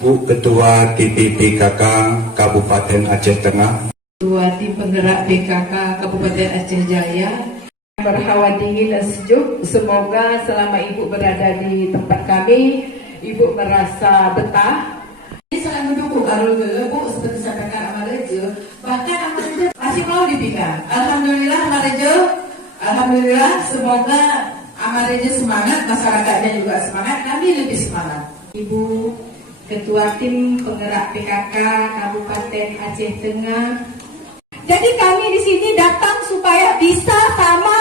Bu Ketua tim PKK Kabupaten Aceh Tengah, Ketua Tim Penggerak PKK Kabupaten Aceh Jaya. Berhawa dingin dan sejuk. Semoga selama Ibu berada di tempat kami, Ibu merasa betah. Ini sangat mendukung Arul Bu, seperti sampaikan Amarejo. Bahkan Amarejo masih mau dipindah. Alhamdulillah Amarejo, alhamdulillah. Semoga Amarejo semangat, masyarakatnya juga semangat, kami lebih semangat. Ibu Ketua Tim Penggerak PKK Kabupaten Aceh Tengah. Jadi kami di sini datang supaya bisa sama